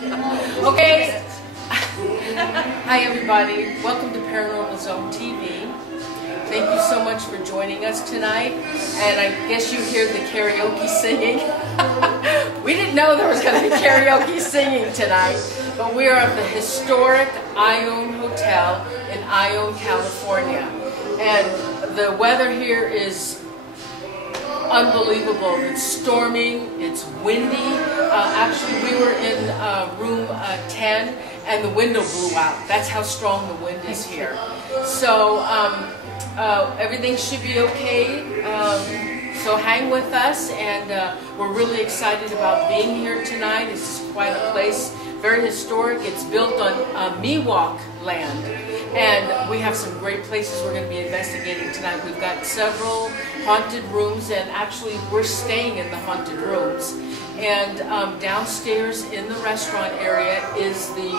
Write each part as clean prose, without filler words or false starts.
Okay. Hi everybody. Welcome to Paranormal Zone TV. Thank you so much for joining us tonight. And I guess you hear the karaoke singing. We didn't know there was going to be karaoke singing tonight, but we are at the historic Ione Hotel in Ione, California. And the weather here is unbelievable. It's storming, it's windy. Actually, we were in room 10 and the window blew out. That's how strong the wind is here. So everything should be okay. So hang with us, and we're really excited about being here tonight. This is quite a place, very historic. It's built on Miwok land, and we have some great places we're going to be investigating tonight. We've got several haunted rooms, and actually we're staying in the haunted rooms. And downstairs in the restaurant area is the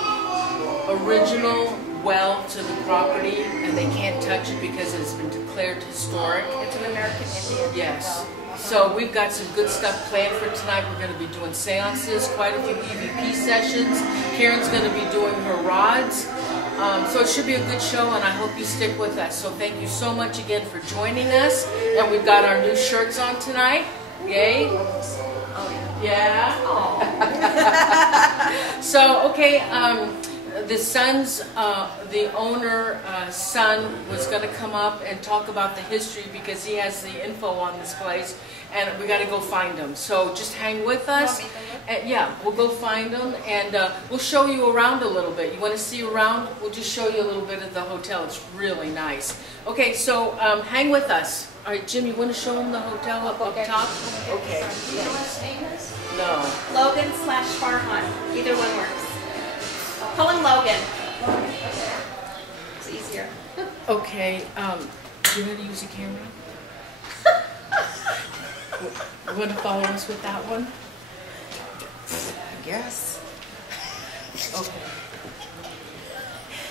original well to the property, and they can't touch it because it's been declared historic. It's an American Indian. Yes. So we've got some good stuff planned for tonight. We're going to be doing seances, quite a few EVP sessions. Karen's going to be doing her rods. So it should be a good show, and I hope you stick with us. So thank you so much again for joining us. And we've got our new shirts on tonight. Yay? Oh, yeah. Yeah. So, okay, the owner's son was going to come up and talk about the history because he has the info on this place, and we got to go find him. So just hang with us. Yeah, we'll go find him, and we'll show you around a little bit. You want to see around? We'll just show you a little bit of the hotel. It's really nice. Okay, so hang with us. All right, Jim, you want to show him the hotel up top? Okay. Do you know what his name is? No. Logan/Farhan. Either one works. Call him Logan. It's easier. Okay, do you know how to use a camera? You want to follow us with that one? I guess. Okay.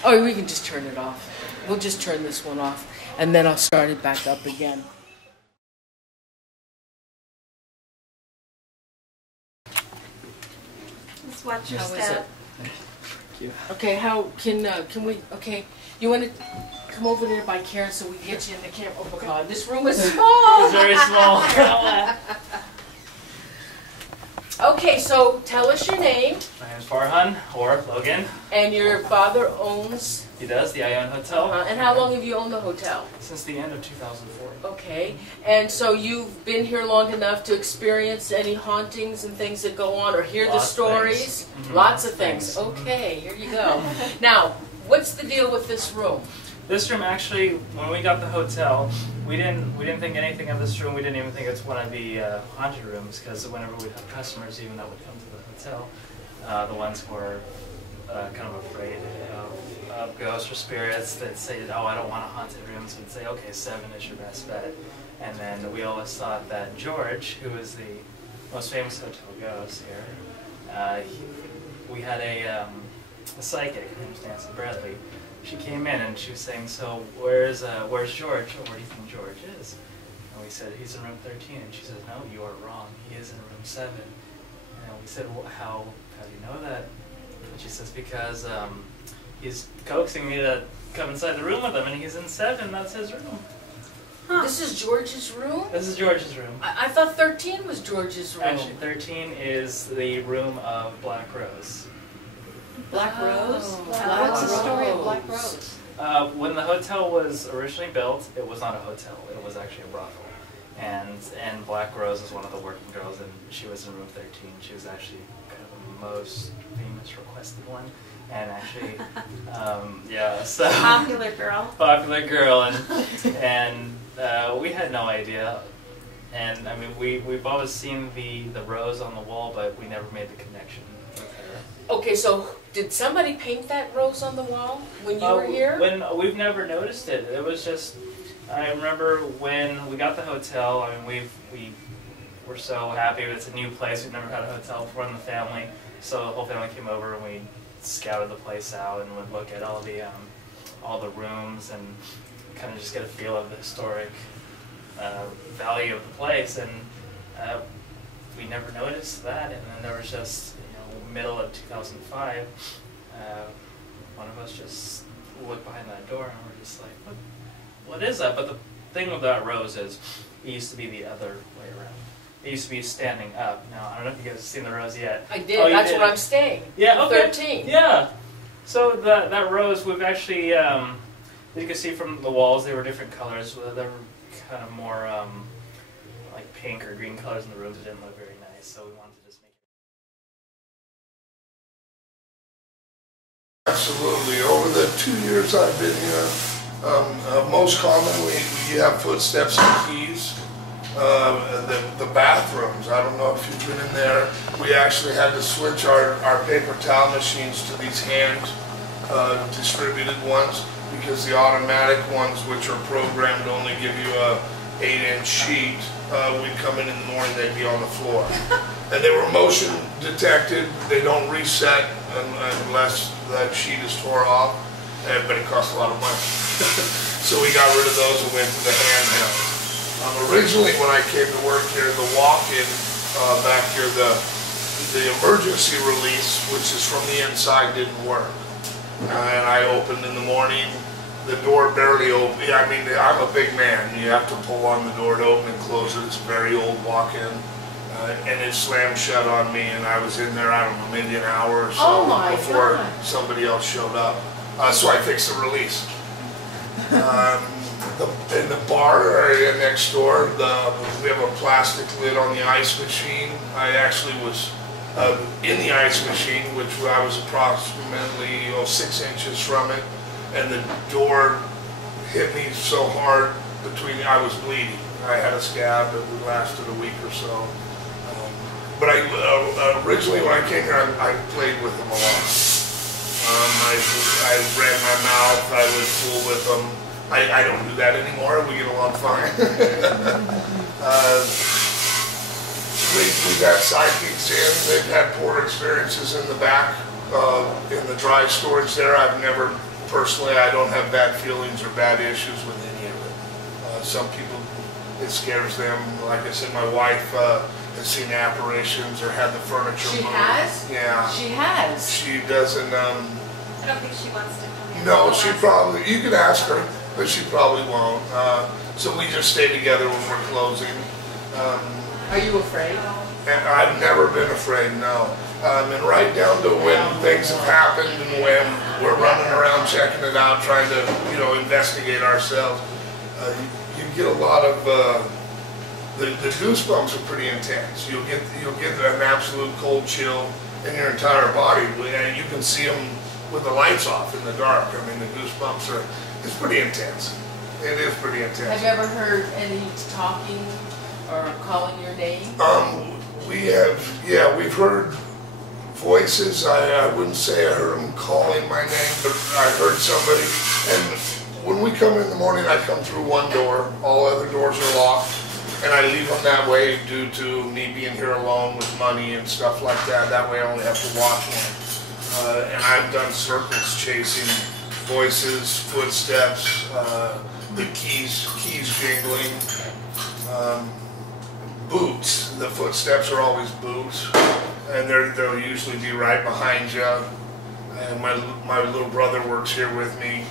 Oh, we can just turn it off. We'll just turn this one off, and then I'll start it back up again. Let's watch your How is step. You. Okay, how can we? Okay, you want to come over there by Karen so we can get you in the camera? Oh my God, this room is small. It's very small. Okay, so tell us your name. My name is Farhan, or Logan. And your father owns. He does, the Ione Hotel. And how long have you owned the hotel? Since the end of 2004. Okay, and so you've been here long enough to experience any hauntings and things that go on, or hear the stories? Mm-hmm. Lots of things. Okay, here you go. Now, what's the deal with this room? This room, actually, when we got the hotel, we didn't think anything of this room. We didn't even think it's one of the haunted rooms, because whenever we'd have customers even that would come to the hotel, the ones who were kind of afraid of ghosts or spirits, that say, oh, I don't want a haunted room, so we'd say, okay, 7 is your best bet. And then we always thought that George, who is the most famous hotel ghost here, we had a psychic, her name's Nancy Bradley. She came in and she was saying, so where's George? Or where do you think George is? And we said, he's in room 13. And she says, no, you are wrong. He is in room 7. And we said, well, how do you know that? And she says, because he's coaxing me to come inside the room with him, and he's in 7. That's his room. Huh. This is George's room? This is George's room. I thought 13 was George's room. Actually, 13 is the room of Black Rose. Black Rose? What's the story of Black Rose? When the hotel was originally built, it was not a hotel. It was actually a brothel. And Black Rose is one of the working girls, and she was in room 13. She was actually kind of the most famous requested one. And actually, yeah, so... Popular girl. Popular girl, and we had no idea. And I mean, we've always seen the rose on the wall, but we never made the connection with her. Okay, so did somebody paint that rose on the wall when you were here? We've never noticed it. It was just, I remember when we got the hotel. I mean, we were so happy. It's a new place. We've never had a hotel before in the family, so the whole family came over and we scouted the place out and would look at all the rooms and kind of just get a feel of the historic value of the place. And we never noticed that, and then there was just, middle of 2005, one of us just looked behind that door and we're just like, what is that? But the thing with that rose is it used to be the other way around. It used to be standing up. Now, I don't know if you guys have seen the rose yet. I did. Oh, That's did? where I'm staying. Yeah, okay. 13. Yeah. So that rose, we've actually, you can see from the walls, they were different colors. They were kind of more like pink or green colors in the rooms. It didn't look very nice, so we wanted to just make it. Absolutely. Over the 2 years I've been here, most commonly you have footsteps and keys. The bathrooms, I don't know if you've been in there, we actually had to switch our paper towel machines to these hand distributed ones, because the automatic ones, which are programmed to only give you a 8-inch sheet, we'd come in the morning, they'd be on the floor. And they were motion detected. They don't reset unless that sheet is tore off, but it costs a lot of money. So we got rid of those and went to the handheld. Originally, when I came to work here, the walk-in back here, the emergency release, which is from the inside, didn't work. And I opened in the morning, the door barely opened. I mean, I'm a big man. You have to pull on the door to open and close it. It's a very old walk-in. And it slammed shut on me, and I was in there, I don't know, maybe an hour or so before somebody else showed up. So I fixed the release. In the bar area next door, we have a plastic lid on the ice machine. I actually was in the ice machine, which I was approximately 6 inches from it, and the door hit me so hard I was bleeding. I had a scab that lasted a week or so. But originally when I came here, I played with them a lot. I ran my mouth, I would fool with them. I don't do that anymore, we get along fine. We've had psychics in, they've had poor experiences in the back, in the dry storage there. I've never, personally, I don't have bad feelings or bad issues with any of it. Some people, it scares them. Like I said, my wife has seen apparitions or had the furniture moved. She has? Yeah. She has? She doesn't, I don't think she wants to come in. no, she probably, you could ask her, but she probably won't. So we just stay together when we're closing. Are you afraid? And I've never been afraid, no. And right down to when things have happened and when we're running around checking it out, trying to, investigate ourselves, you get a lot of, the goosebumps are pretty intense. You'll get an absolute cold chill in your entire body. And you can see them with the lights off in the dark. I mean, the goosebumps it's pretty intense. It is pretty intense. Have you ever heard any talking or calling your name? We've heard voices. I wouldn't say I heard them calling my name, but I heard somebody. And when we come in the morning, I come through one door. All other doors are locked. And I leave them that way due to me being here alone with money and stuff like that. That way I only have to watch one. And I've done circles chasing voices, footsteps, the keys jingling, boots. The footsteps are always boots, and they'll usually be right behind you. And my little brother works here with me.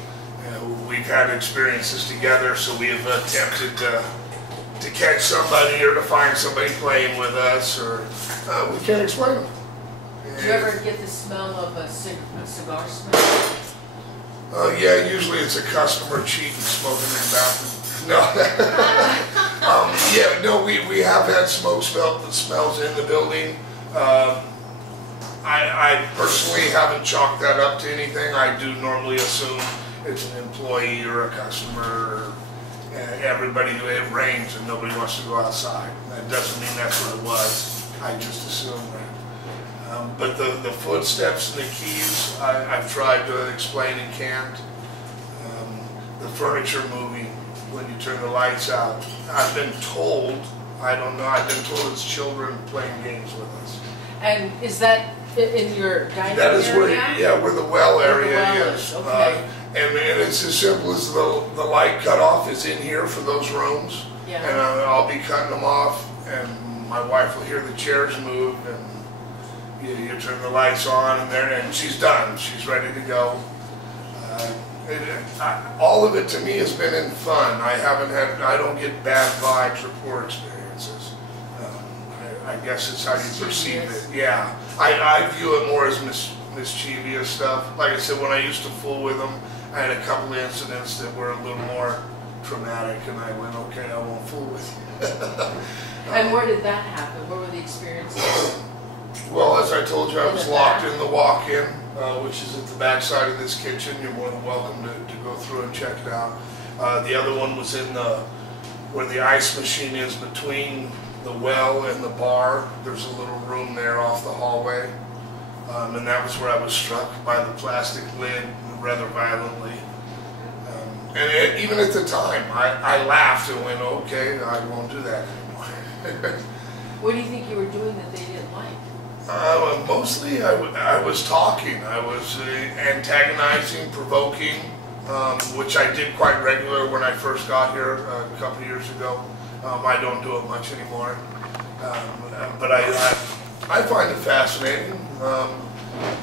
We've had experiences together, so we have attempted to catch somebody or to find somebody playing with us, or we can't explain them. Do you ever get the smell of a cigar smell? Yeah, usually it's a customer cheating, smoking in the bathroom. No. We have had smoke smells in the building. I personally haven't chalked that up to anything. I do normally assume it's an employee or a customer. Everybody, it rains and nobody wants to go outside. That doesn't mean that's what it was. I just assume that. But the footsteps and the keys, I've tried to explain and can't. The furniture moving when you turn the lights out. I've been told, I don't know, I've been told it's children playing games with us. And is that in your dining area? That is where the well area is. Okay. And it's as simple as the light cutoff is in here for those rooms. Yeah. And I'll be cutting them off, and my wife will hear the chairs move, and you turn the lights on and she's done. She's ready to go. All of it to me has been in fun. I don't get bad vibes or poor experiences. I guess it's how you perceive it. Yeah, I view it more as mischievous stuff. Like I said, when I used to fool with them, I had a couple of incidents that were a little more traumatic, and I went, okay, I won't fool with you. And where did that happen? What were the experiences? Well, as I told you, I was locked in the walk-in, which is at the back side of this kitchen. You're more than welcome to go through and check it out. The other one was in where the ice machine is between the well and the bar. There's a little room there off the hallway. And that was where I was struck by the plastic lid rather violently. Even at the time, I laughed and went, okay, I won't do that anymore. What do you think you were doing that they didn't like? Mostly I was talking. I was antagonizing, provoking, which I did quite regular when I first got here a couple years ago. I don't do it much anymore. But I find it fascinating.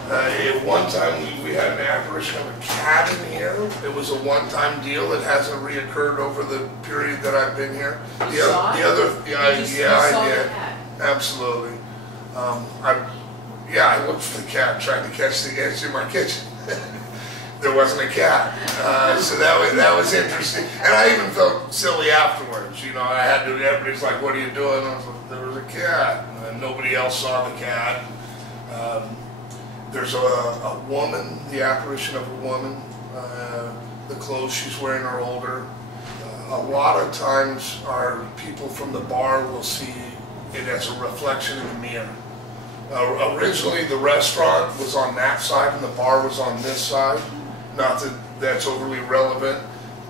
At one time we had an apparition of a cat in here. It was a one-time deal. It hasn't reoccurred over the period that I've been here. I did. Absolutely. I looked for the cat, trying to catch the ants in my kitchen. There wasn't a cat, so that was interesting. And I even felt silly afterwards. You know, everybody's like, "What are you doing?" I was like, "There was a cat," and nobody else saw the cat. There's a woman, the apparition of a woman. The clothes she's wearing are older. A lot of times, our people from the bar will see it as a reflection in the mirror. Originally, the restaurant was on that side and the bar was on this side. Not that that's overly relevant,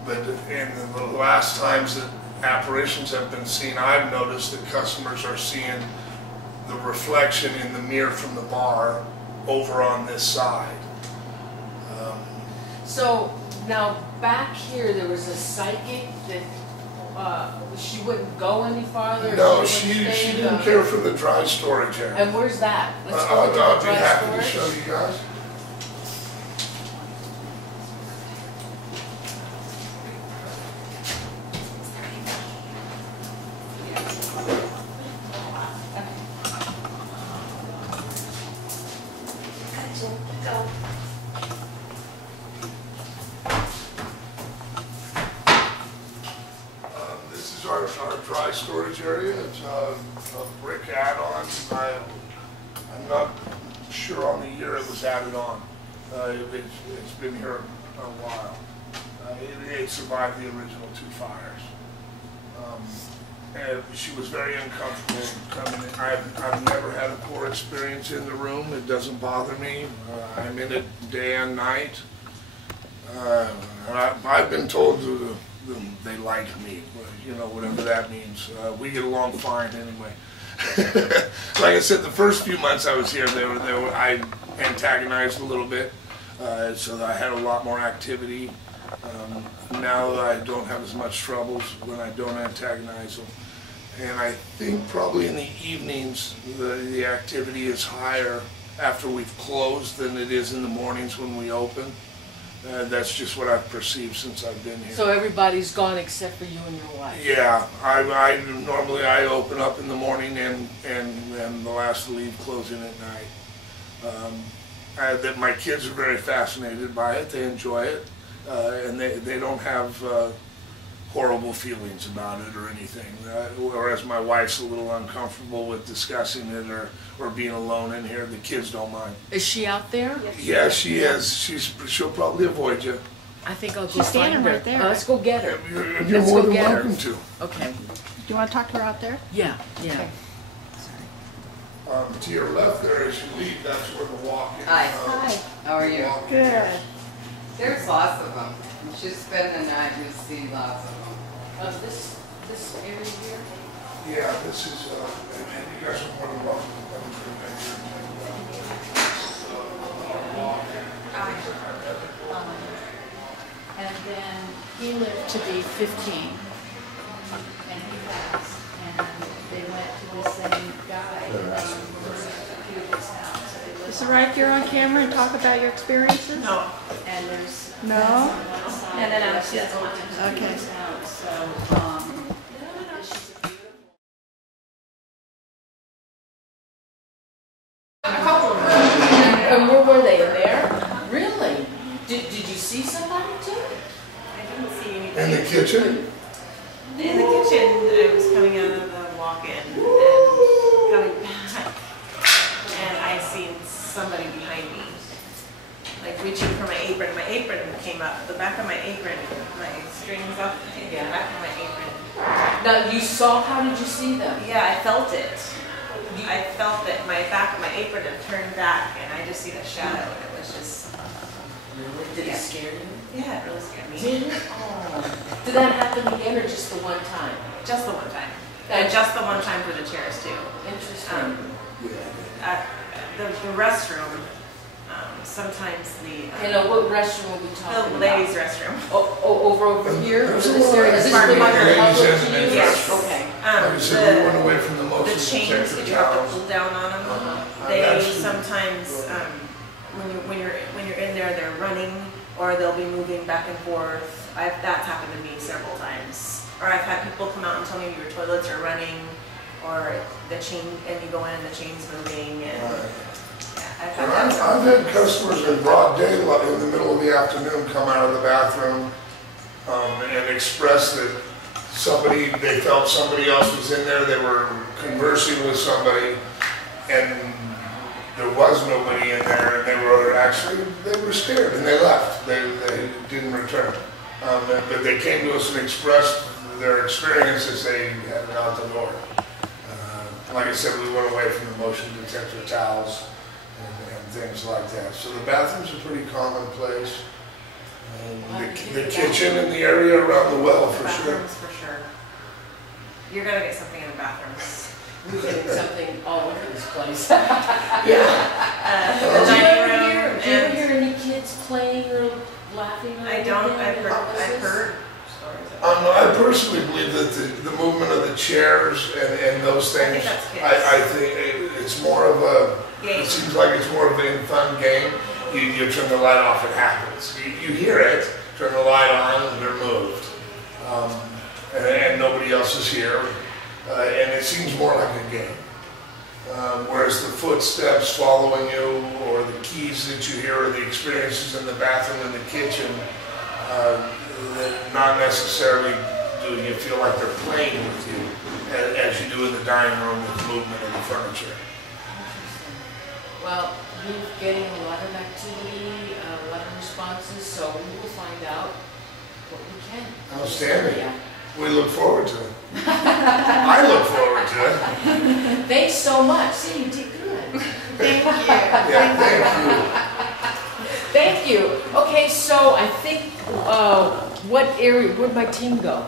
but in the last times that apparitions have been seen, I've noticed that customers are seeing the reflection in the mirror from the bar over on this side. So now back here, there was a psychic that she wouldn't go any farther. No, she didn't care for the dry storage area. And where's that? Let's go I'll to the be dry happy storage. to show you guys. This is our dry storage area. It's a brick add-on. I'm not sure on the year it was added on. It's been here a while. It survived the original 2 fires. And she was very uncomfortable coming in. I've never had a poor experience in the room. It doesn't bother me. I'm in it day and night. I've been told they like me, you know, whatever that means. We get along fine anyway. Like I said, the first few months I was here, I antagonized a little bit, so that I had a lot more activity. Now I don't have as much troubles when I don't antagonize them. And I think probably in the evenings the activity is higher after we've closed than it is in the mornings when we open. That's just what I've perceived since I've been here. So everybody's gone except for you and your wife? Yeah, normally I open up in the morning and the last to leave closing at night. That my kids are very fascinated by it. They enjoy it, and they don't have horrible feelings about it or anything. Whereas my wife's a little uncomfortable with discussing it or being alone in here. The kids don't mind. Is she out there? Yeah, she is. She'll probably avoid you. I think I'll go She's standing find her. right there. Let's go get her. You're Let's more go than get her. welcome to. Okay. Do you want to talk to her out there? Yeah, yeah. Okay. To your left there, as you leave, that's where the walk is. Hi. Hi. How are you? Good. There's lots of them. You should spend the night and see lots of them. This area here? Yeah, this is, and you guys are more than welcome to come through And then he lived to be 15, and he passed, and they went to the same guy, and they moved to his house. it right if you're on camera and talk about your experiences? No. And there's. No? And then she doesn't want to. Okay. So, A couple of them. And where were they? In there? Really? Did you see somebody too? I didn't see anything. In the kitchen? In the kitchen, I was coming out of the walk-in and coming back, and I seen somebody behind me, like reaching for my apron. My apron came up, the back of my apron, my strings up, the back of my apron. Now you saw. How did you see them? Yeah, I felt it. I felt it. My back of my apron had turned back, and I just seen a shadow, and it was just. Really? Did it scare you? Yeah, it really scared me. Did it? Oh. Did that happen again, or just the one time? Just the one time. And just the one time for the chairs too. Interesting. At the restroom, sometimes the What restroom are we talking about? ladies' restroom. Over here? There's Or a this lot area? of Is this Market. really public Ladies to and you? Yes. Okay. Like I said, we went away from the The motion to chains protect that the you have to towels. pull down on them, they sometimes, when you're in there, they're running, or they'll be moving back and forth. That's happened to me several times. Or I've had people come out and tell me your toilets are running, or the chain, and you go in and the chain's moving, and I've had that. I've had customers in broad daylight, in the middle of the afternoon, come out of the bathroom and express that they felt somebody else was in there, they were conversing with somebody, and there was nobody in there, and they were scared, and they left. They didn't return. But they came to us and expressed their experience as they headed out the door. Like I said, we went away from the motion detector towels and things like that. So the bathroom's a pretty common place. The kitchen and the area around the well, for sure. Bathrooms, for sure. You're gonna get something in the bathrooms. We're getting something all over this place. The Do you dining room. ever hear any kids playing or laughing? Or I don't. anything? I've heard stories of I personally believe that the movement of the chairs and those I think things, that's kids. I think it's more of a, Game. it seems like it's more of a fun game. You turn the light off, it happens. You hear it, turn the light on, and they're moved. And nobody else is here. And it seems more like a game. Whereas the footsteps following you, or the keys that you hear, or the experiences in the bathroom and the kitchen, not necessarily do you feel like they're playing with you as you do in the dining room with the movement of the furniture. Well, we're getting a lot of activity, a lot of responses, so we will find out what we can. Outstanding. Yeah. We look forward to it. I look forward to it. Thanks so much. See, you did good. Thank you. Yeah, Thank you. Okay, so I think, what area, where'd my team go?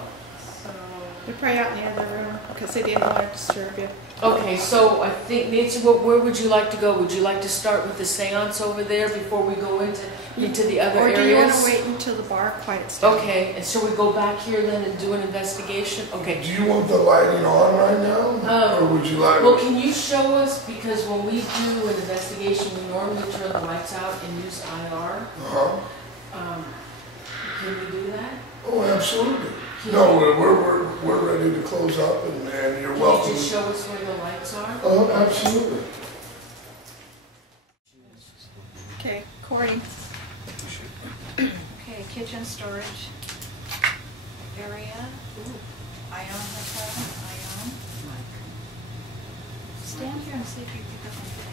They're probably out in the other room because they didn't want to disturb you. Okay, so I think, Nancy, where would you like to go? Would you like to start with the seance over there before we go into the other Or areas? do you want to wait until the bar quiets down? Okay, and so we go back here then and do an investigation? Okay. Do you want the lighting on right now? Or would you like... Well, can you show us, because when we do an investigation, we normally turn the lights out and use IR. Can we do that? Oh, absolutely. No, we're ready to close up, and you're welcome. Can you just show us where the lights are? Oh, absolutely. Okay, Corey. Okay, kitchen storage area. Ione Hotel, Ione. Stand here and see if you pick up anything.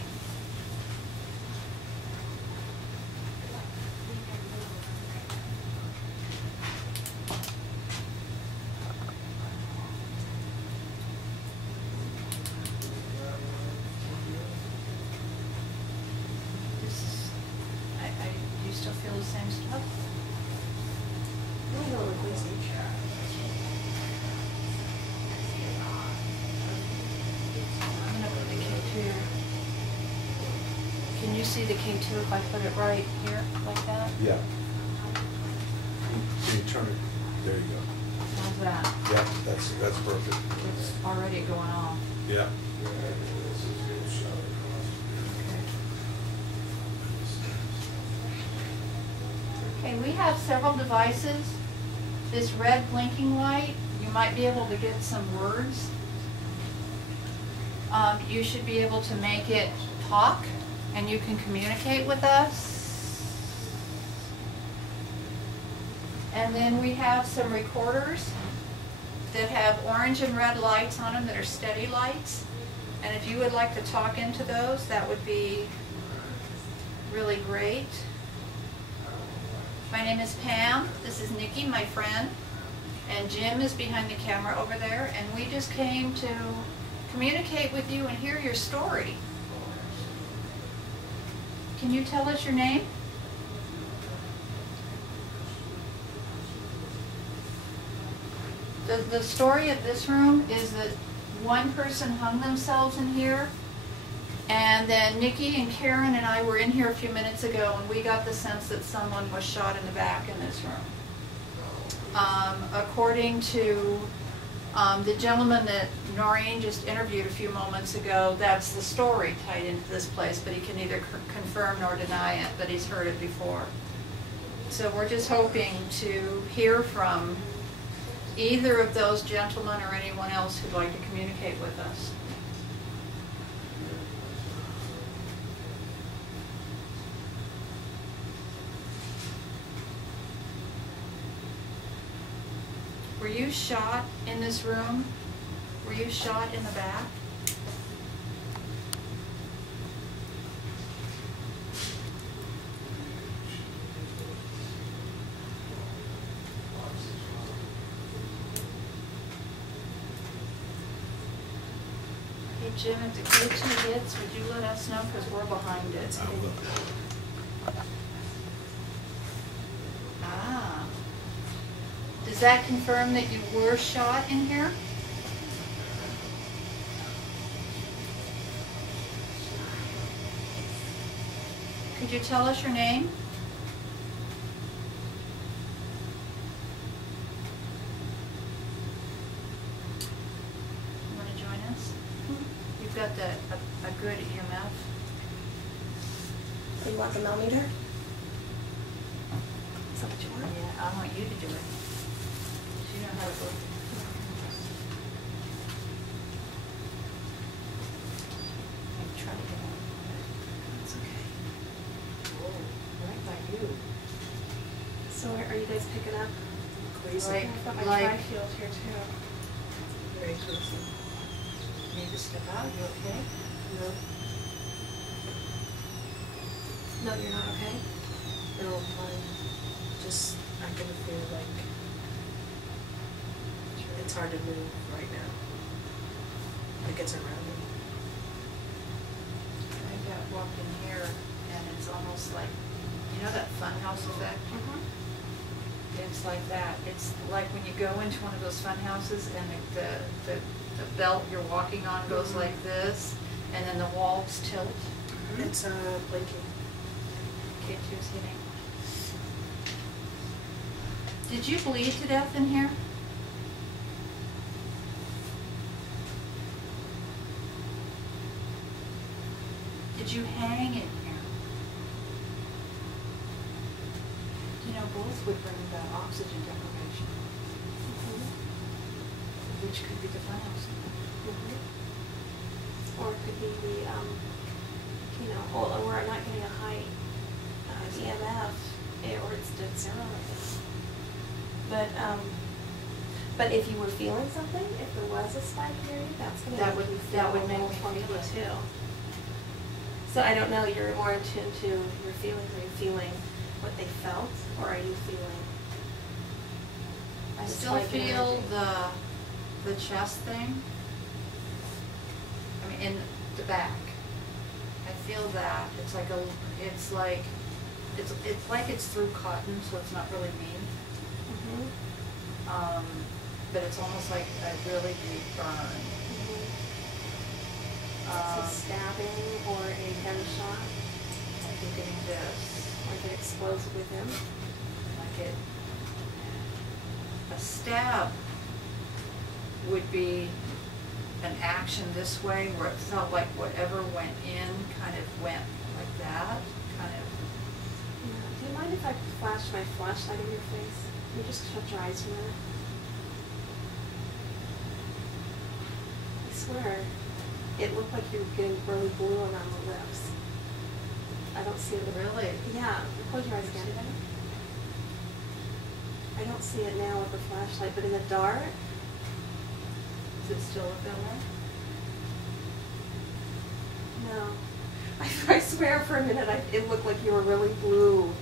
Do you still feel the same stuff? I'm gonna put the K2. Can you see the K2 if I put it right here, like that? Yeah. Can you turn it? There you go. How's that? Yeah, that's perfect. It's already going off. Yeah. Okay, we have several devices. This red blinking light, you might be able to get some words. You should be able to make it talk, and you can communicate with us. And then we have some recorders that have orange and red lights on them that are steady lights. And if you would like to talk into those, that would be really great. My name is Pam. This is Nikki, my friend. And Jim is behind the camera over there. And we just came to communicate with you and hear your story. Can you tell us your name? The story of this room is that one person hung themselves in here, and then Nikki and Karen and I were in here a few minutes ago, and we got the sense that someone was shot in the back in this room. According to the gentleman that Noreen just interviewed a few moments ago, that's the story tied into this place, but he can neither confirm nor deny it, but he's heard it before. So we're just hoping to hear from either of those gentlemen or anyone else who'd like to communicate with us. Were you shot in this room? Were you shot in the back? Hey Jim, if the K2 hits, would you let us know, because we're behind it. Ah. Does that confirm that you were shot in here? Could you tell us your name? You want to join us? You've got a good EMF. So you want the millimeter? Is that what you want? Yeah, I want you to do it. You know how to work. Try to get on. That's okay. Whoa, right by you. So are you guys picking up? Like, I've got my like, tri-field here too. very close. Need to step out, you okay? No. No, you're not okay? No, I'm fine. Just, I'm gonna feel like it's hard to move right now. Like it's around me. I got walked in here and it's almost like, you know that funhouse effect? It's like that. It's like when you go into one of those fun houses and the belt you're walking on goes like this, and then the walls tilt. It's blinking. K2's hitting. Did you bleed to death in here? Did you hang in here? You know, both would bring about oxygen deprivation, which could be the funhouse. Or it could be the, you know, well, we're not getting a high EMF, or it's dead zero right now. But if you were feeling something, if there was a spike area, that's going to make me funky feel it too. So I don't know, you're more in tune to your feelings. Are you feeling what they felt, or are you feeling? I the still spike in feel energy? the chest thing. I mean, in the back. I feel that. It's like it's through cotton, so it's not really mean. But it's almost like a really deep burn. So stabbing or a gunshot, Like you're getting this. like it explodes within. Like it. A stab would be an action this way where it felt like whatever went in kind of went like that. Kind of. Yeah. Do you mind if if I flash my flashlight in your face? Can you just shut your eyes for a minute? I swear, it looked like you were getting really blue around the lips. I don't see it. Really? Yeah, close your eyes again. I don't see it now with the flashlight, but in the dark, Does it still look that way? no. I swear for a minute, it looked like you were really blue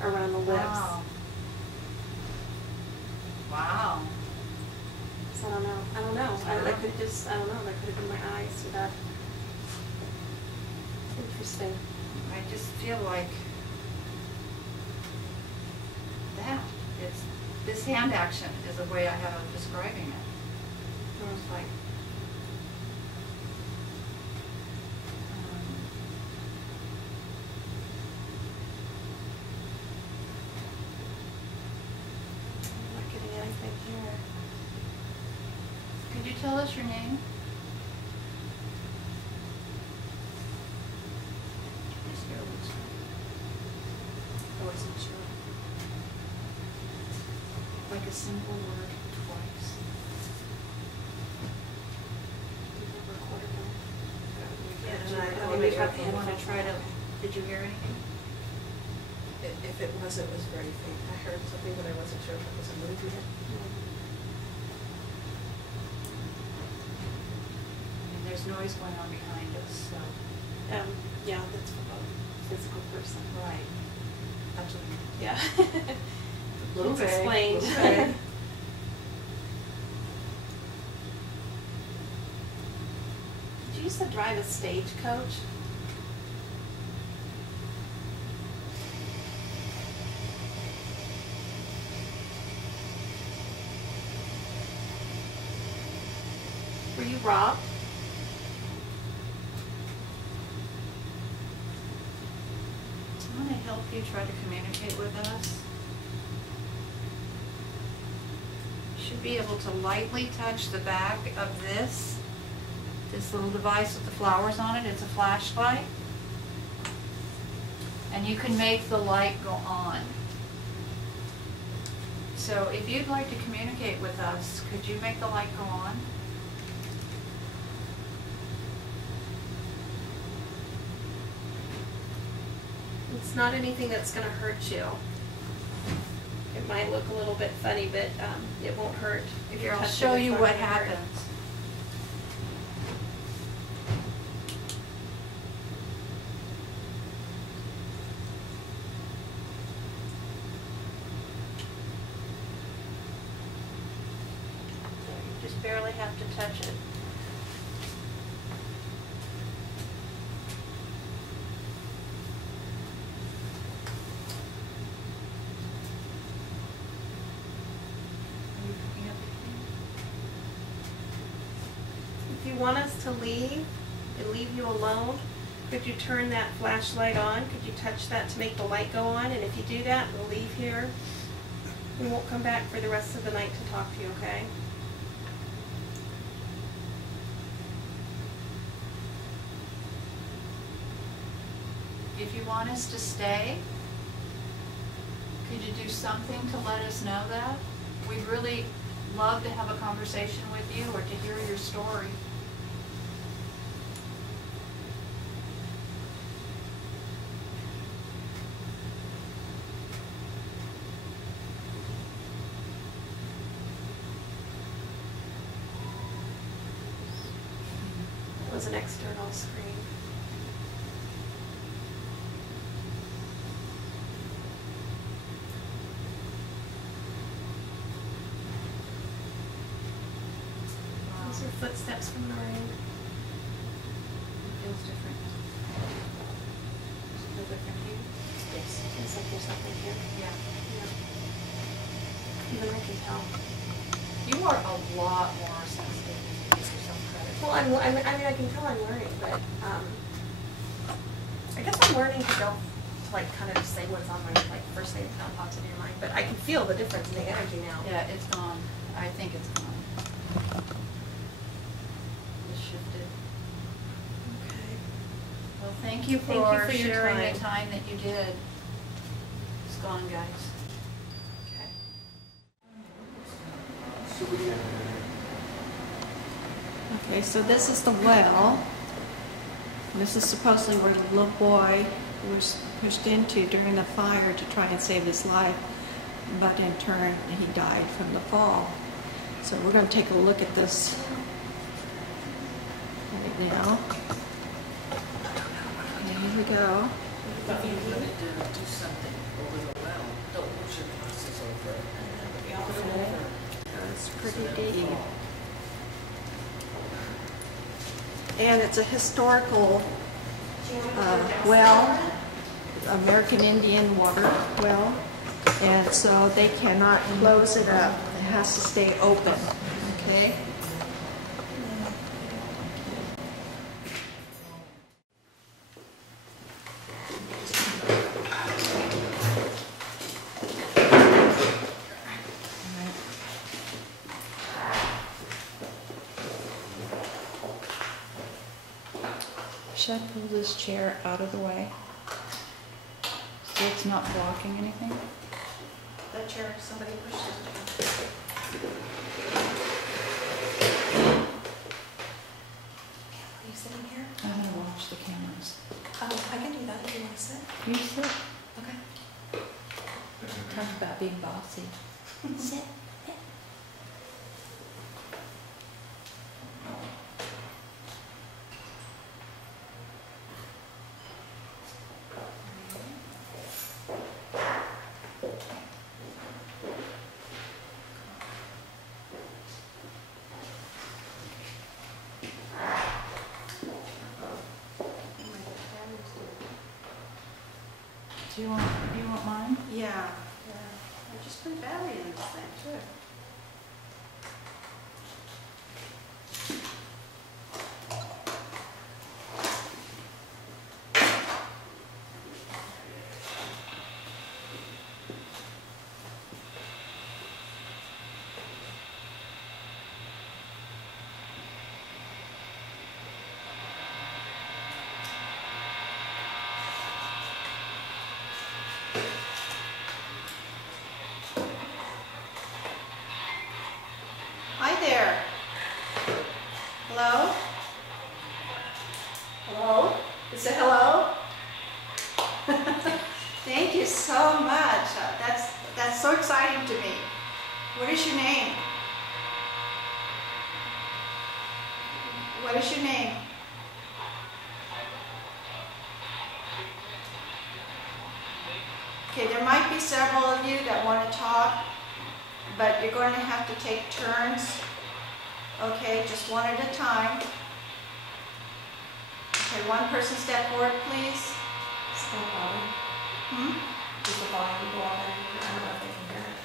around the lips. Wow. Wow. So I don't know. I don't know. I could just, I don't know. That could have been my eyes or that. Interesting. I just feel like that. It's this hand action is the way I have of describing it. It's like I'm not getting anything here. could you tell us your name? I wasn't sure. Like a single word twice. Did you record it now? Yeah, Did you and I record don't it? make You want to try to? Did you hear anything? If it was very faint. I heard something, but I wasn't sure if it was a movement. And there's noise going on behind us, so. Yeah, that's from a physical person. Right. That's what I mean. Yeah. Little It's bit, explained. little bit. Did you used to drive a stagecoach? Were you robbed? I want to help you try to communicate with us. You should be able to lightly touch the back of this little device with the flowers on it. It's a flashlight. And you can make the light go on. So if you'd like to communicate with us, could you make the light go on? It's not anything that's going to hurt you. It might look a little bit funny, but it won't hurt. If Here, you're I'll touching show it, it's you not what gonna hurt. happens. You just barely have to touch it. Are you picking up anything? If you want us to leave and leave you alone, could you turn that flashlight on? Could you touch that to make the light go on? And if you do that, we'll leave here. We won't come back for the rest of the night to talk to you, okay? If you want us to stay, could you do something to let us know that? We'd really love to have a conversation with you or to hear your story. It was an external screen. Those are footsteps from the rain. It feels different. Does it feel different to you? Yes. Feels like there's something here. Yeah. Yeah. Even I can tell. You are a lot more sensitive than you give yourself credit for. Well, I mean, I can tell I'm learning, but I guess I'm learning to go, like, kind of just say what's on my, like, first thing that pops into your mind. But I can feel the difference in the energy now. Yeah, it's gone. I think it's gone. It's shifted. Okay. Well, thank you Thank you for for your sharing time. the time that you did. It's gone, guys. Okay, so this is the well. This is supposedly where the little boy was pushed into during the fire to try and save his life, but in turn he died from the fall. So we're going to take a look at this right now. And here we go. But you wanted to do something over the well. Don't push your glasses over it. It's pretty deep. And it's a historical well, American Indian water well, and so they cannot close it up. It has to stay open, okay? Should I pull this chair out of the way so it's not blocking anything? That chair, somebody pushed it. Are you sitting here? I'm going to watch the cameras. Oh, I can do that if you want to sit. You sit. Okay. Talk about being bossy. Sit. Do you want mine? Yeah. I just put battery in this thing too. Hi there. Hello? Hello? Is it hello? Thank you so much. That's so exciting to me. What is your name? What is your name? Okay, there might be several of you that want to talk, but you're going to have to take turns. Okay, just one at a time. Okay, one person step forward, please. Still volume. Does the volume go up anymore? I don't know if they can hear it.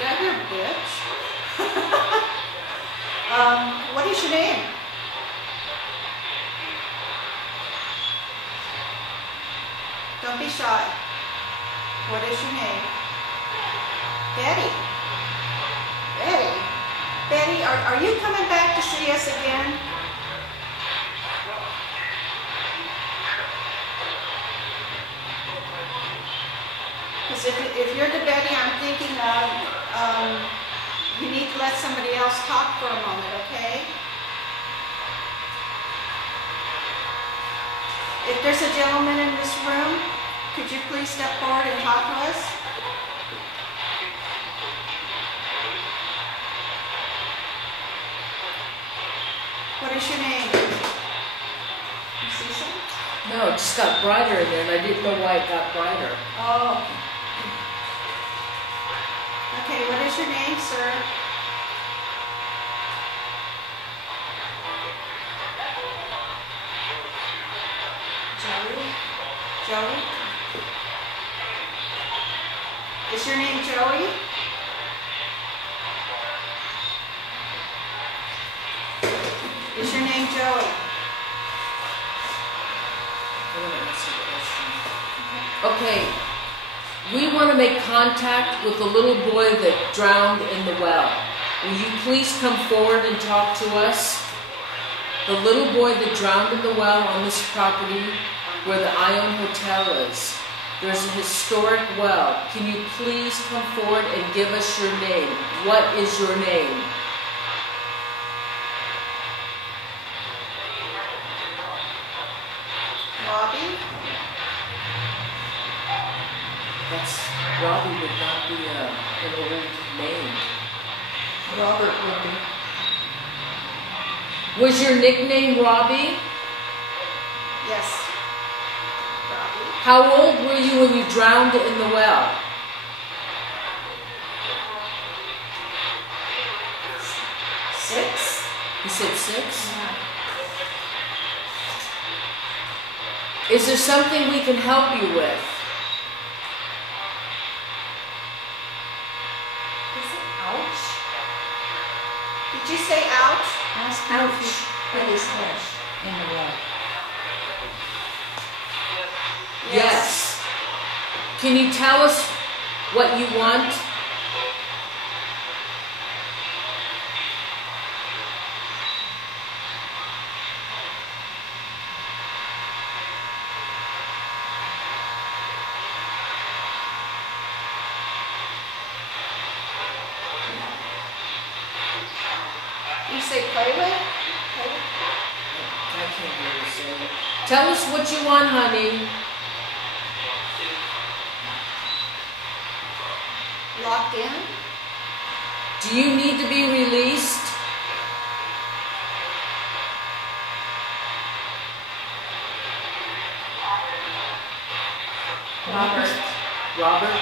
Did I hear bitch? What is your name? Don't be shy. What is your name? Betty. Betty? Betty, are you coming back to see us again? Because if you're the Betty I'm thinking of, you need to let somebody else talk for a moment, okay? If there's a gentleman in this room, could you please step forward and talk to us? What is your name? You see something? No, it just got brighter in there, and I didn't know why it got brighter. Oh. Okay, what is your name, sir? Joey? Joey? Is your name Joey? Is your name Joey? Okay, we want to make contact with the little boy that drowned in the well. Will you please come forward and talk to us? The little boy that drowned in the well on this property, where the Ione Hotel is. There's a historic well. Can you please come forward and give us your name? What is your name? Robbie? Robbie would not be an old name. Robert would be. Was your nickname Robbie? Yes. Robbie. How old were you when you drowned in the well? 6. You said 6? Is there something we can help you with? Is it ouch? Did you say ouch? Ask him if he put his head in the well. Yes. Can you tell us what you want? You say play with? I can't hear you say it. Tell us what you want, honey. Locked in? Do you need to be released? Robert?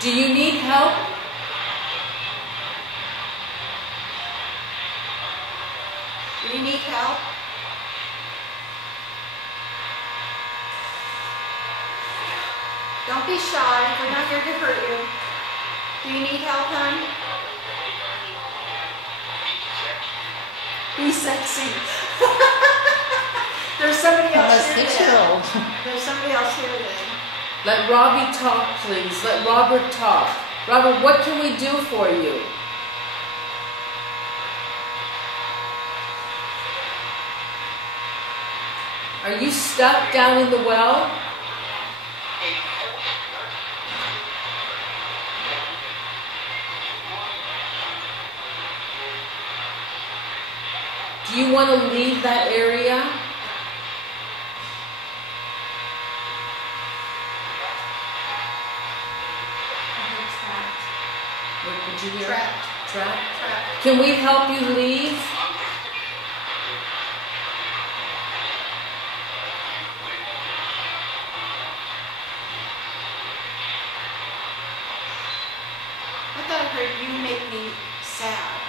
Do you need help? Do you need help? Don't be shy. We're not here to hurt you. Do you need help, hon? Be sexy. There's somebody else here then. There's somebody else here then. Let Robbie talk, please. Let Robert talk. Robert, what can we do for you? Are you stuck down in the well? Do you want to leave that area? What did you hear? Trapped. Trapped? Can we help you leave? I thought I heard you make me sad.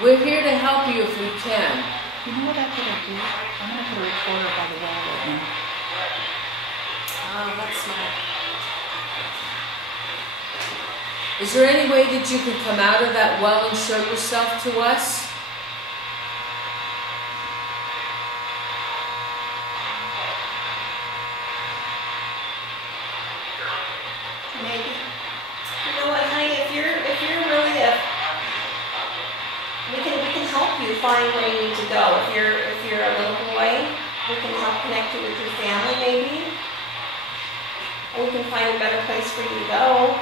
We're here to help you if we can. You know what I'm going to do? I'm going to put a recorder by the wall right now. Oh, that's smart. Is there any way that you can come out of that well and show yourself to us? Maybe. You know what, honey? If you're really we can help you find where you need to go. If you're a little boy, we can help connect you with your family, maybe. Or we can find a better place for you to go.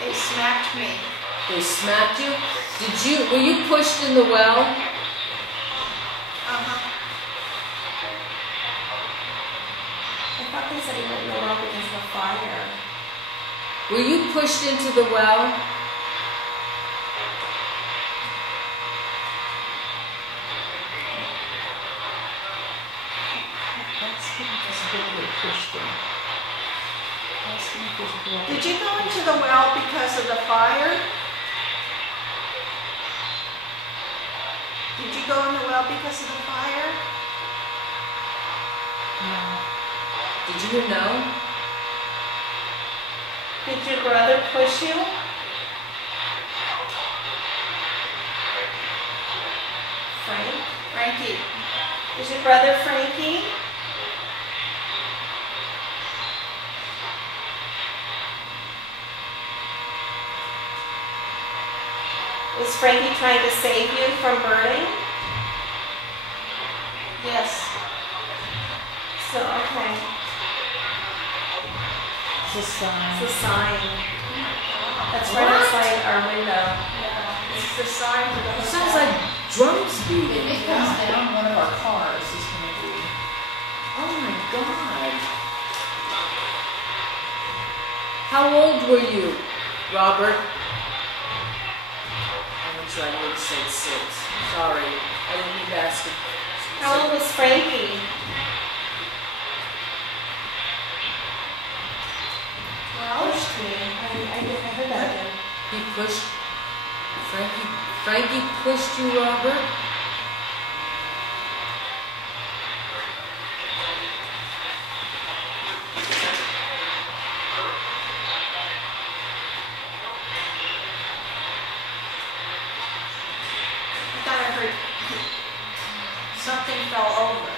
They smacked me. They smacked you? Were you pushed in the well? I thought they said he went in the well because of the fire. Were you pushed into the well? Did you go into the well because of the fire? Did you go in the well because of the fire? No. Did you hear no? Did your brother push you? Frankie. Is your brother Frankie? Is Frankie trying to save you from burning? Yes. So, okay. It's a sign. It's a sign. That's right outside our window. It's the sign to the It hotel. sounds like drums If beating. it comes down, one of our cars is gonna be. Oh my God. How old were you, Robert? I'm trying to say 6. Sorry, I didn't mean to ask you. How old was Frankie? Pushed me. I heard that again. He pushed Frankie pushed you, Robert? I thought I heard something fell over.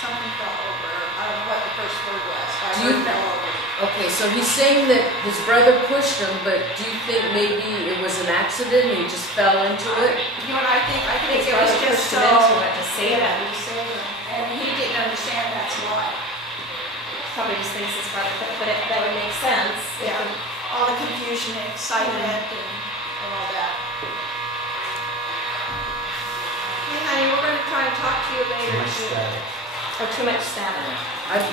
Something fell over. I don't know what the first word was. But I Do heard you- fell over. Okay, so he's saying that his brother pushed him, but do you think maybe it was an accident and he just fell into it? You know what I think? I think His it was brother just pushed so. him into it to save Yeah, him. to save him. And he didn't understand that's why. Probably just thinks his brother, but that would make sense. if Yeah. the- All the confusion and excitement and all that. Hey honey, we're gonna try and talk to you later. Or too much static.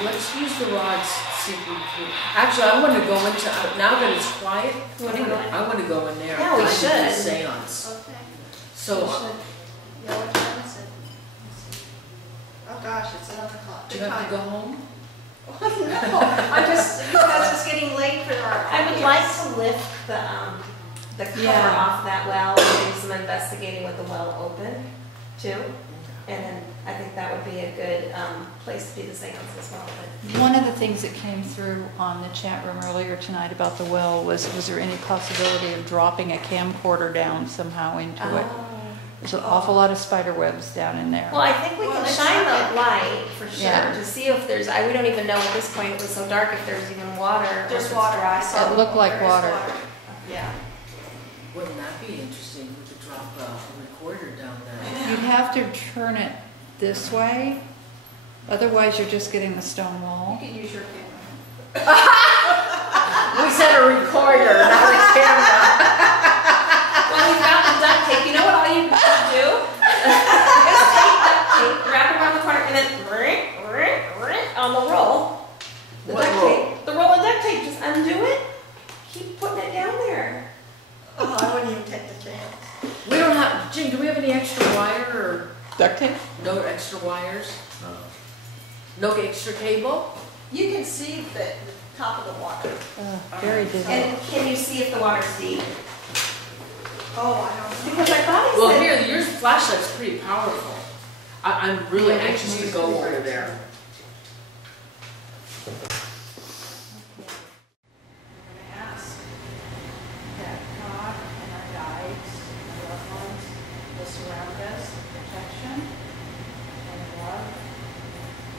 Let's use the rods, see if we can. Actually, I want to go into, now that it's quiet, You wanna go in? I want to go in there. Yeah, we and do should. the seance. Okay. So, Yeah, what time is it? Oh gosh, it's 11 o'clock. do Good you have to go time. home? No, I'm just, because it's getting late for our. I would like to lift the cover Yeah. off that well and do some investigating with the well open too. And then I think that would be a good place to do the seance as well. But One of the things that came through on the chat room earlier tonight about the well was there any possibility of dropping a camcorder down somehow into it? There's an awful lot of spider webs down in there. Well, I think we Well, can let's shine try the it. light for sure Yeah. to see if there's. We don't even know at this point. It was so dark if there's even water. or There's if it's water. dry. I saw It looked like there is water. Yeah. Wouldn't that be interesting? We could drop a recorder down there. You'd have to turn it this way, otherwise you're just getting the stone You wall. can use your camera. We said a recorder, not a camera. Well, we found the duct tape. You know what all you have to do? Just take duct tape, wrap it around the corner, and then on the roll. The What duct roll? tape. The roll of duct tape. Just undo it. Keep putting it down there. Oh, I wouldn't even take the chance. We don't have, Jim, do we have any extra wire or Duct tape? no extra wires? No extra cable? You can see the top of the water. Very dizzy. And can you see if the water's deep? Oh, I don't know. Because I thought he Well, said. here, your flashlight's pretty powerful. I'm really anxious to go over there. Ask that God and our guides, our loved ones, will surround us with protection and love,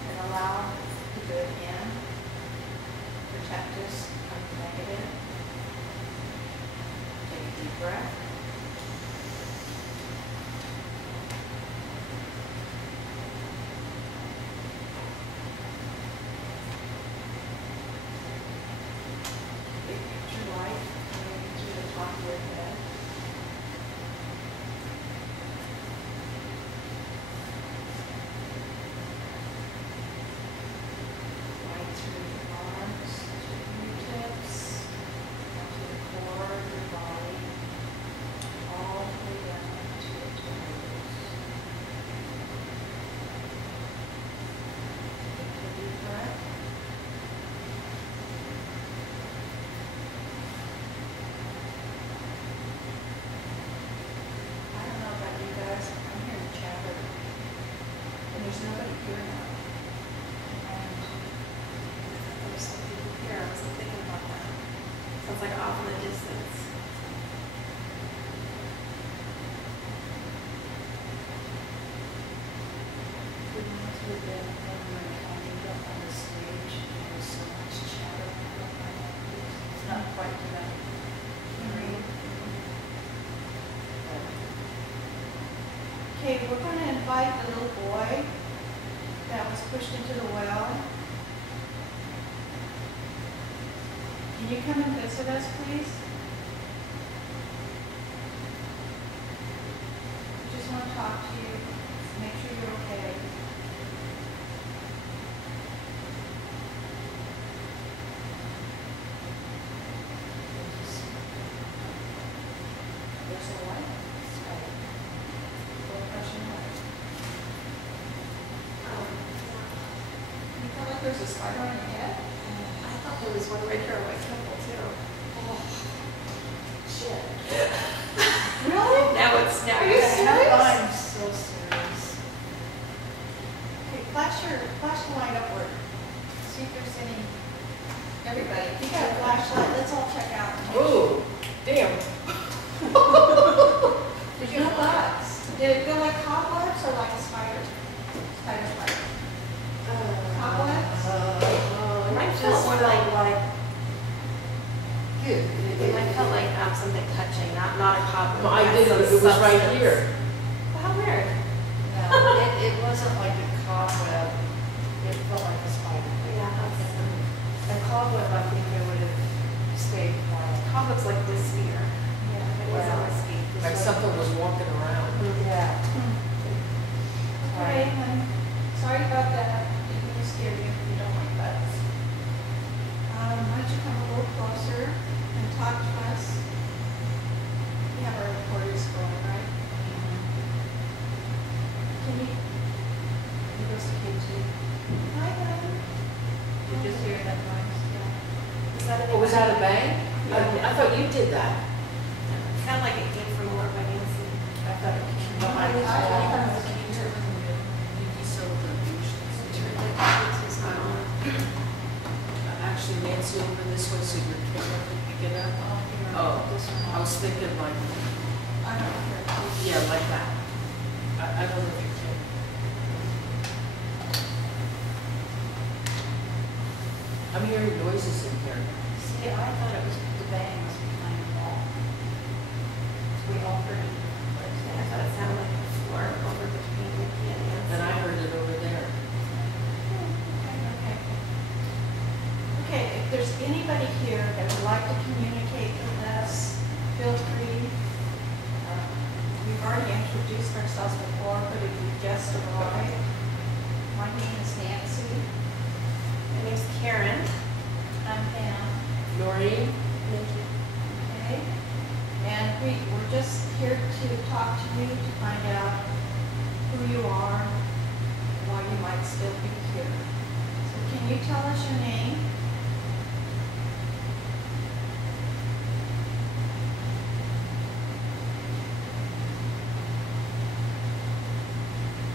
and allow the good in, protect us from the negative. Take a deep breath. Big picture light coming through the top of your head. Right through your arms, to your fingertips, down to the core of your body, all the way down to your toes. Take a deep breath. I don't know about you guys, I'm hearing chatter, and there's nobody here now. And there's some people here, I wasn't thinking about that. Sounds like off in the distance. When I was with them, when I ended up on the stage, there was so much chatter about my ears. It's not quite to that degree. invite the little boy that was pushed into the well. Can you come and visit us, please? I just want to talk to you, make sure you're okay. There's a light. You feel like there's a spider on your head? I thought there was one right here on my temple too. Shit. Really? Now it's Are you serious? I'm so serious. Okay, flash the light upward. See if there's any. Everybody, if you got a flashlight, let's all check out. Ooh, damn. Did you have bugs? Did it feel like cobwebs or like a spider? Spider. Cobwebs? Mine felt more like good. Mine felt like something touching, not a cobweb. Well, I did it. It was right here. How weird. No, it wasn't like a cobweb. It felt like a spider. Yeah, A cobweb, I think I would have stayed quiet. cobwebs like wispier. Yeah. It wasn't wispy. Like something was walking around. Yeah. Okay, I'm sorry about that. Didn't mean to scare you if you don't like bugs. Why don't you come a little closer and talk to us? We have our recorders going, right? Can you? He goes to K2. Hi, honey. Did you just hear that noise? Is that Oh, was that a bang? I thought you did that. It sounded like it came from over by Nancy. I thought it came from behind his wall. Actually, Nancy, over this way so your camera could pick it up. Oh, I was thinking like, I don't care. yeah, like that. I don't know if you can. I'm hearing noises in here. See, I thought it was the bangs behind the wall. We all heard it. I thought it sounded like the floor over between Nikki and Nancy. And I heard it over there. Okay, if there's anybody here that would like to communicate with us, feel free. We've already introduced ourselves before, but if you just arrived, my name is Nancy. My name's Karen. I'm Pam. Noreen? Okay? And we're just here to talk to you, to find out who you are, why you might still be here. So can you tell us your name?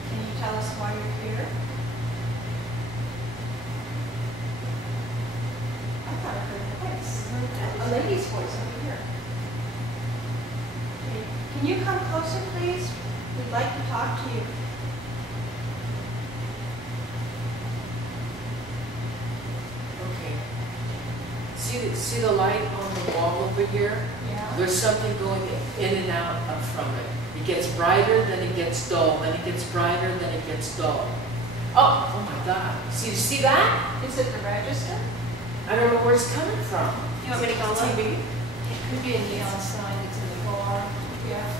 Can you tell us why you're here? I thought I heard a voice. A lady's voice over here. Okay. Can you come closer, please? We'd like to talk to you. Okay. See the light on the wall over here? Yeah. There's something going in and out from it. It gets brighter, then it gets dull, then it gets brighter, then it gets dull. Oh my God. See that? Is it the register? I don't know where it's coming from. You want me to go look? TV? It could be a neon sign that's in the bar. Yeah.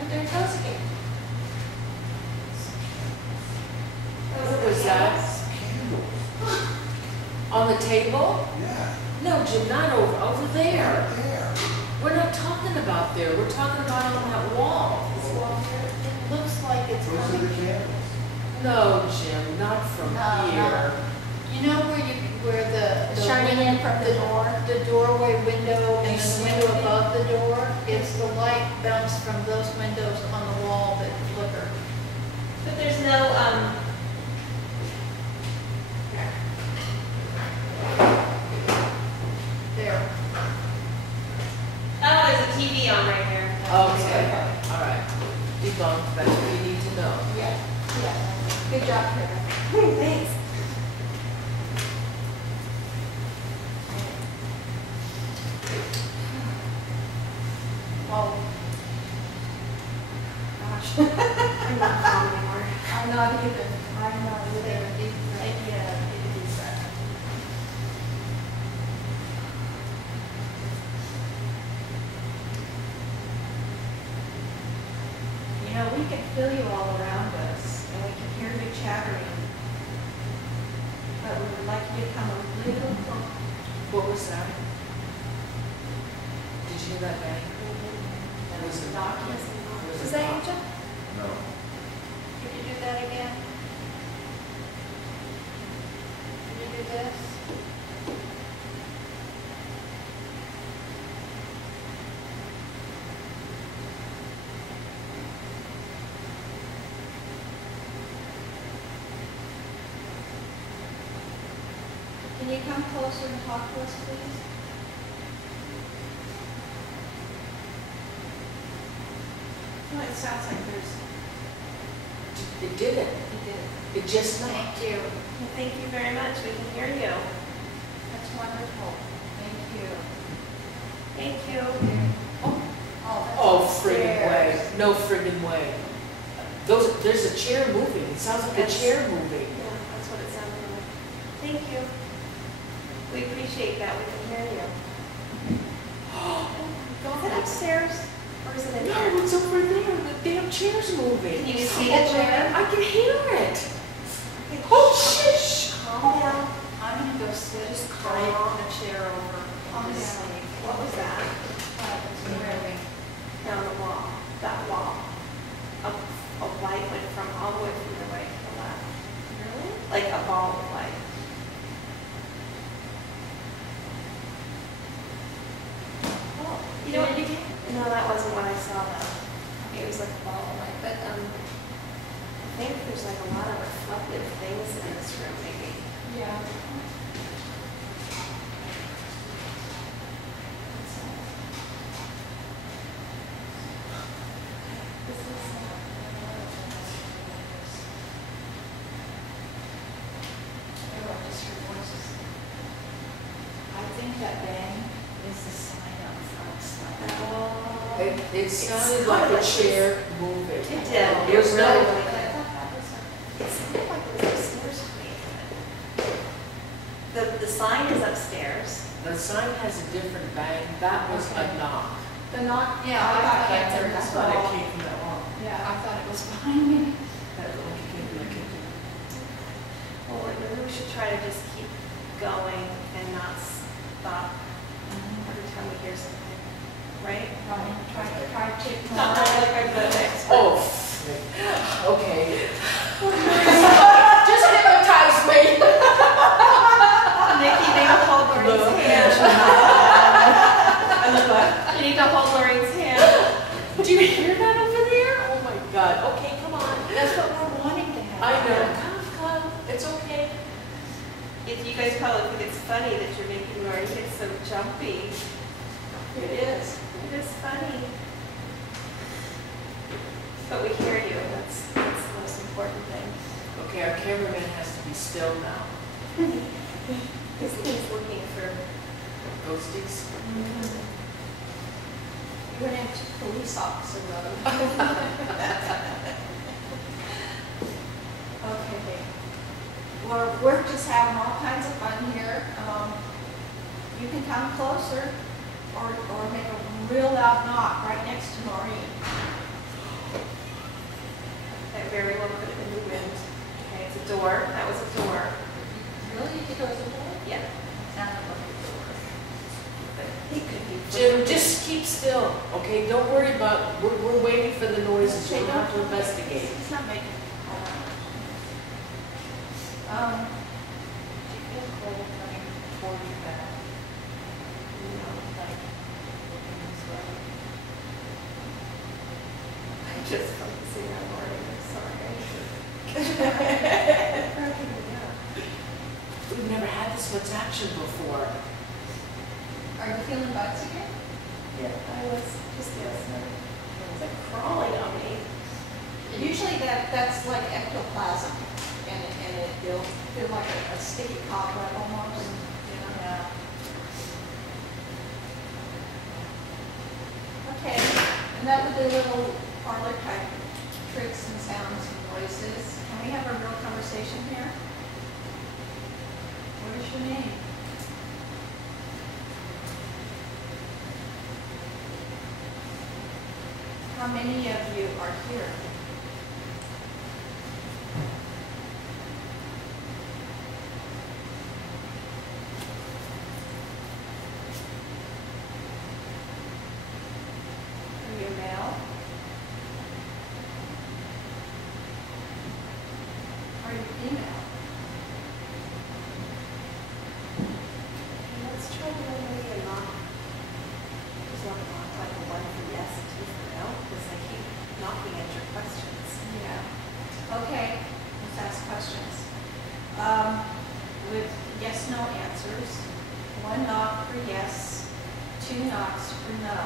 And there it goes again. What was that? On the table? Yeah, No, Jim, not over there. there. We're not talking about there, we're talking about on that wall. Well, it looks like it's Those are coming. the candles. No, Jim, not from No, here. You know where the Shining in from the door. The doorway window and You then the see window it? above the door, it's the light bounced from those windows on the wall that flicker. But there's no, debunked. That's what you need to know. Yeah, yeah. Good job, Karen. Thanks. Oh. Gosh. I'm not calm anymore. I'm not either. I'm not either. Yeah, it is that. You know, we can feel you all around us, and we can hear you chattering. But we would like you to come a little closer. What was that? Did you hear that bang? That was a knocking. Was Was it that knock? Angel? No. Could you do that again? Could you do this? Can you come closer and talk to us, please? Well, it sounds like there's. It didn't. You did. It just knocked. Thank you. Well, thank you very much. We can hear you. That's wonderful. Thank you. Thank you. Oh, that's Oh, friggin' way. upstairs. No friggin' way. There's a chair moving. It sounds like a Yes. chair moving. Yeah, that's what it sounded like. Thank you. We appreciate that. We can hear you. Is it upstairs or is it in No, here? it's over there. The damn chair's moving. Can you see the chair? I can hear it. Oh, shit. Calm down. I'm gonna go sit Calm. right on the chair over on this down. thing. What was that? It's moving. Down the wall. That wall. A light went from all the way from the right to the left. Really? Like a ball of light. Oh, You know what? No, that wasn't what I saw though. It was like a ball of light. But I think there's like a lot of reflective things in this room maybe. Yeah. This is I think that bang is the sign up front. It sounded like a chair moving. It did. There's It no. really did. It sounded like it was upstairs to me. The sign is upstairs. The sign has a different bang. That was a knock. The knock, yeah, I thought it came That's from why the it wall. came from that wall. Yeah, I thought it was behind me. That looked like it came from the kitchen. Well, maybe we should try to just keep going and not stop every time we hear something, right? Try to take Not more. really like the next. Oh, okay. Just hypnotize me. Nikki, they don't hold Lorraine's hand. You need to hold Lorraine's hand. Do you hear that over there? Oh my God. Okay, come on. That's what we're wanting to have. I know. Come. It's okay. If you guys probably think it's funny that you're making Lorraine get so jumpy. It is. It is funny. But we hear you, and that's the most important thing. Okay, our cameraman has to be still now. He's looking for. Ghosties. You're gonna have two police officers on them. Okay. We're just having all kinds of fun here. You can come closer or make a real loud knock right next to Maureen. That very well could have been the wind. Okay, it's a door. That was a door. Really? You think it was a door? Yeah. Sounded like a door. But it could be. Jim, just keep still, okay? Don't worry about, we're waiting for the noises. You don't have to investigate. It's not making a lot. Do you feel cold coming toward your back? You know, like looking this way. I'm just focusing on Lorraine. I'm sorry. Cracking me up. We've never had this much action before. Are you feeling bugs again? Yeah, I was just yesterday. It was like crawling on me. Usually that's like ectoplasm, and it'll feel like a sticky cobweb almost, you know. Yeah. Okay, and that would do little parlor type tricks and sounds and noises. Can we have a real conversation here? What is your name? How many of you are here? Are you male? Are you female? Let's try to eliminate a knock. There's one knock, like a one for yes and two for no, because I keep knocking at your questions. Yeah. Okay, let's ask questions. With yes/no answers, one knock for yes, two knocks for no.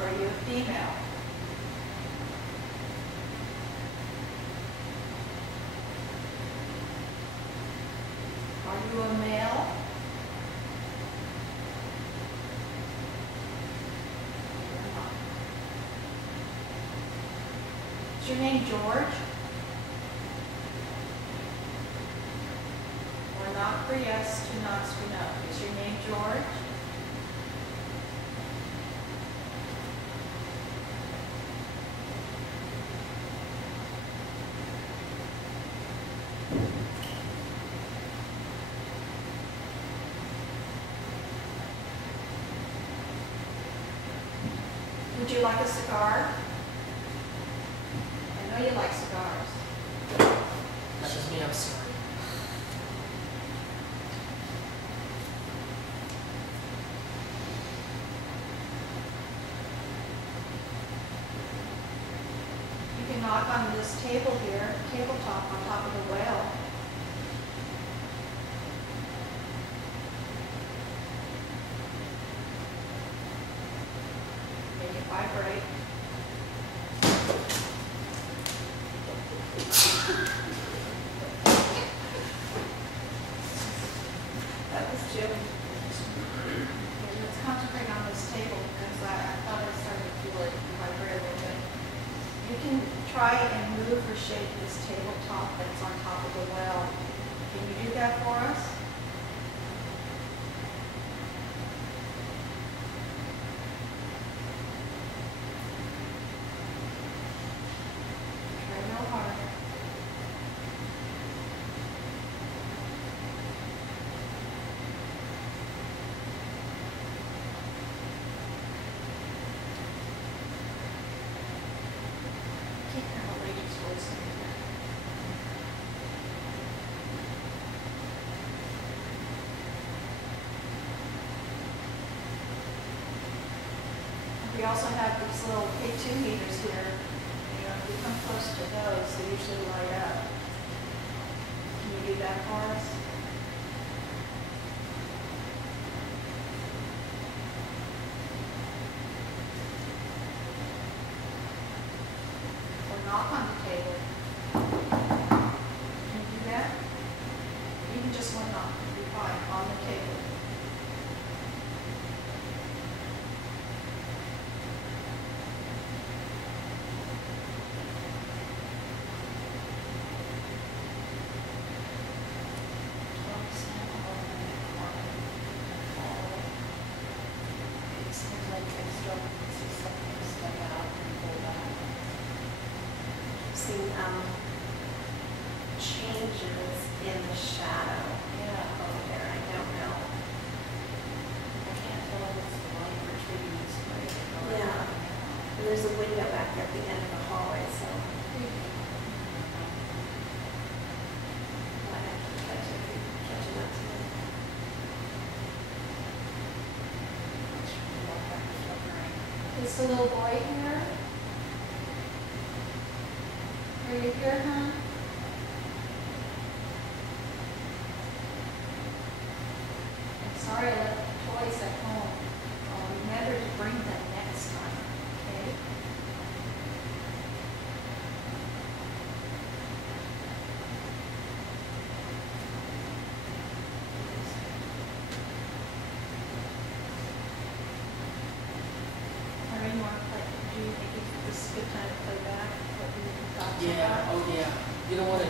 Are you a female? Are you a male? You're not. Is your name George? One knock for yes, two knocks for no. Is your name George? Would you like a cigar? I know you like cigars. That was me, I'm sorry. You can knock on this table here, tabletop on top of the well. Make it vibrate. That was Jim. And let's concentrate on this table because I thought I started to feel it vibrate a little bit. You can try and move or shake this tabletop that's on top of the well. Can you do that for us? Try real hard. Keep kind of lady's voice in there. We also have these little K2 meters here. You know, if you come close to those, they usually light up. Can you do that for us? Or knock on the table. Can you do that? Even just one knock would be fine on the table. Seen changes in the shadow. Yeah. Over there, I don't know. I can't tell if it's the light or trees. Yeah. And there's a window back there at the end of the hallway, so I have to catch it up to it. Is the little boy here? Are you here, huh? I'm sorry I left the toys at home. I'll remember to bring them next time, okay?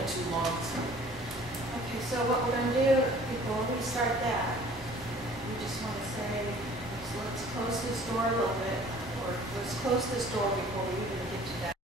too long. So. Okay, so what we're gonna do, before we start that, we just wanna say, so let's close this door a little bit, or let's close this door before we even get to that.